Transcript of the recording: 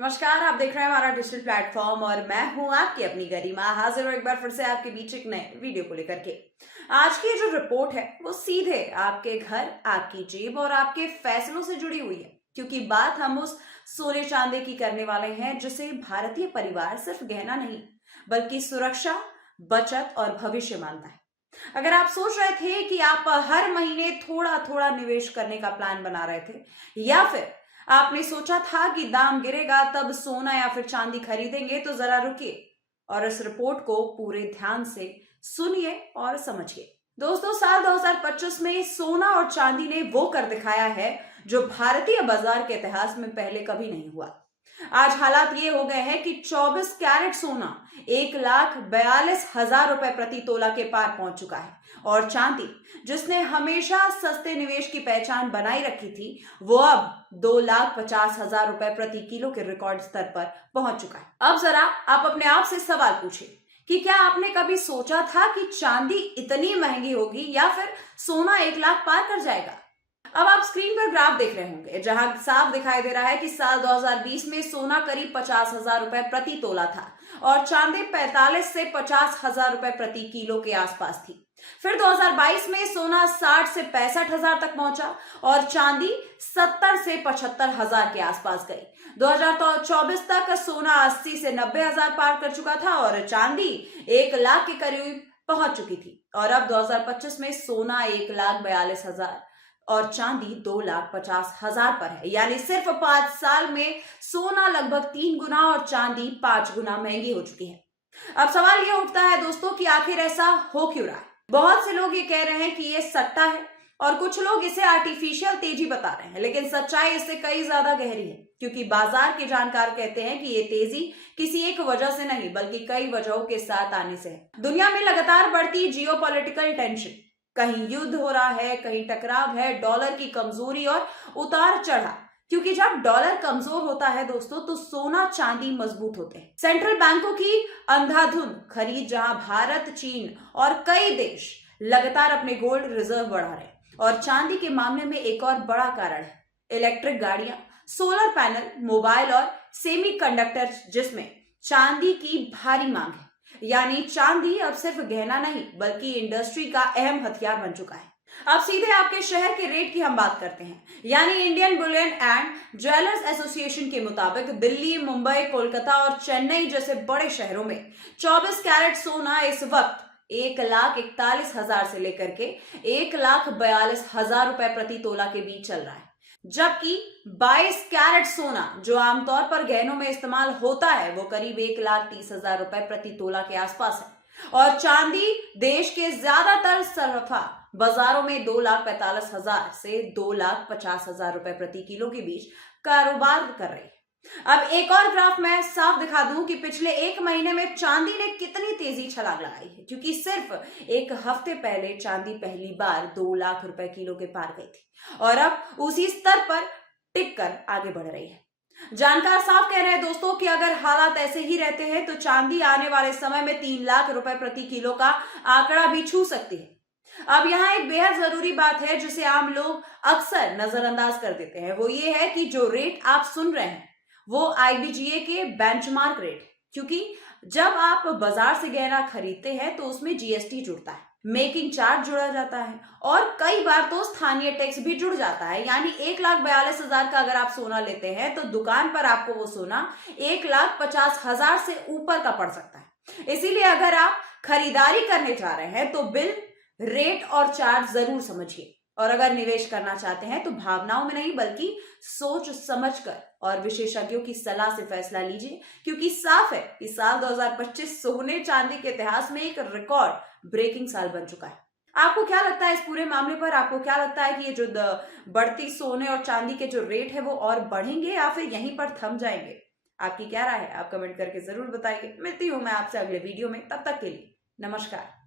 नमस्कार, आप देख रहे हैं हमारा डिजिटल प्लेटफॉर्म और मैं हूं आपकी अपनी गरिमा हाजिर और एक बार फिर से आपके बीच एक नए वीडियो को लेकर के। आज की जो रिपोर्ट है वो सीधे आपके घर, आपकी जेब और आपके फैसलों से जुड़ी हुई है, क्योंकि बात हम उस सोने चांदी की करने वाले हैं जिसे भारतीय परिवार सिर्फ गहना नहीं बल्कि सुरक्षा, बचत और भविष्य मानता है। अगर आप सोच रहे थे कि आप हर महीने थोड़ा थोड़ा निवेश करने का प्लान बना रहे थे, या फिर आपने सोचा था कि दाम गिरेगा तब सोना या फिर चांदी खरीदेंगे, तो जरा रुकिए और इस रिपोर्ट को पूरे ध्यान से सुनिए और समझिए। दोस्तों, साल 2025 में सोना और चांदी ने वो कर दिखाया है जो भारतीय बाजार के इतिहास में पहले कभी नहीं हुआ। आज हालात ये हो गए हैं कि 24 कैरेट सोना 1,42,000 रुपए प्रति तोला के पार पहुंच चुका है, और चांदी, जिसने हमेशा सस्ते निवेश की पहचान बनाई रखी थी, वो अब 2,50,000 रुपए प्रति किलो के रिकॉर्ड स्तर पर पहुंच चुका है। अब जरा आप अपने आप से सवाल पूछिए कि क्या आपने कभी सोचा था कि चांदी इतनी महंगी होगी या फिर सोना 1 लाख पार कर जाएगा। अब आप स्क्रीन पर ग्राफ देख रहे होंगे, जहां साफ दिखाई दे रहा है कि साल 2020 में सोना करीब 50,000 रुपए प्रति तोला था और चांदी 45 से 50,000 रुपए प्रति किलो के आसपास थी। फिर 2022 में सोना 60 से 65,000 तक पहुंचा और चांदी 70 से 75,000 के आसपास गई। 2024 तक सोना 80 से 90,000 पार कर चुका था और चांदी 1 लाख के करीब पहुंच चुकी थी। और अब 2025 में सोना 1,42,000 और चांदी 2,50,000 पर है, यानी सिर्फ 5 साल में सोना लगभग 3 गुना और चांदी 5 गुना महंगी हो चुकी है। अब सवाल यह उठता है दोस्तों कि आखिर ऐसा हो क्यों रहा है। बहुत से लोग ये कह रहे हैं कि ये सट्टा है और कुछ लोग इसे आर्टिफिशियल तेजी बता रहे हैं, लेकिन सच्चाई इससे कई ज्यादा गहरी है, क्योंकि बाजार के जानकार कहते हैं कि ये तेजी किसी एक वजह से नहीं बल्कि कई वजहों के साथ आने से है। दुनिया में लगातार बढ़ती जियोपॉलिटिकल टेंशन, कहीं युद्ध हो रहा है, कहीं टकराव है, डॉलर की कमजोरी और उतार चढ़ाव, क्योंकि जब डॉलर कमजोर होता है दोस्तों तो सोना चांदी मजबूत होते हैं। सेंट्रल बैंकों की अंधाधुंध खरीद, जहां भारत, चीन और कई देश लगातार अपने गोल्ड रिजर्व बढ़ा रहे हैं। और चांदी के मामले में एक और बड़ा कारण है इलेक्ट्रिक गाड़ियां, सोलर पैनल, मोबाइल और सेमीकंडक्टर, जिसमें चांदी की भारी मांग है। यानी चांदी अब सिर्फ गहना नहीं बल्कि इंडस्ट्री का अहम हथियार बन चुका है। अब सीधे आपके शहर के रेट की हम बात करते हैं, यानी Indian Boolean and jewellers association के मुताबिक दिल्ली, मुंबई, कोलकाता और चेन्नई जैसे बड़े शहरों में 24 कैरेट सोना इस वक्त 1,41,000 से लेकर के 1,42,000 रुपए प्रति तोला के बीच चल रहा है, जबकि 22 कैरेट सोना, जो आमतौर पर गहनों में इस्तेमाल होता है, वो करीब 1,30,000 रुपए प्रति तोला के आसपास है। और चांदी देश के ज्यादातर सरफा बाजारों में 2,45,000 से 2,50,000 रुपए प्रति किलो के बीच कारोबार कर रही है। अब एक और ग्राफ मैं साफ दिखा दूं कि पिछले एक महीने में चांदी ने कितनी तेजी छलांग लगाई है, क्योंकि सिर्फ एक हफ्ते पहले चांदी पहली बार 2 लाख रुपए किलो के पार गई थी और अब उसी स्तर पर टिक कर आगे बढ़ रही है। जानकार साफ कह रहे हैं दोस्तों कि अगर हालात ऐसे ही रहते हैं तो चांदी आने वाले समय में 3 लाख रुपए प्रति किलो का आंकड़ा भी छू सकती है। अब यहाँ एक बेहद जरूरी बात है जिसे आम लोग अक्सर नजरअंदाज कर देते हैं, वो ये है कि जो रेट आप सुन रहे हैं वो आईबीजीए के बेंचमार्क रेट, क्योंकि जब आप बाजार से गहना खरीदते हैं तो उसमें जीएसटी जुड़ता है, मेकिंग चार्ज जुड़ा जाता है और कई बार तो स्थानीय टैक्स भी जुड़ जाता है। यानी 1,42,000 का अगर आप सोना लेते हैं तो दुकान पर आपको वो सोना 1,50,000 से ऊपर का पड़ सकता है। इसीलिए अगर आप खरीदारी करने जा रहे हैं तो बिल, रेट और चार्ज जरूर समझिए, और अगर निवेश करना चाहते हैं तो भावनाओं में नहीं बल्कि सोच समझकर और विशेषज्ञों की सलाह से फैसला लीजिए, क्योंकि साफ है कि साल 2025 सोने चांदी के इतिहास में एक रिकॉर्ड ब्रेकिंग साल बन चुका है। आपको क्या लगता है इस पूरे मामले पर? आपको क्या लगता है कि ये जो बढ़ती सोने और चांदी के जो रेट है वो और बढ़ेंगे या फिर यहीं पर थम जाएंगे? आपकी क्या राय है? आप कमेंट करके जरूर बताइए। मिलती हूं मैं आपसे अगले वीडियो में, तब तक के लिए नमस्कार।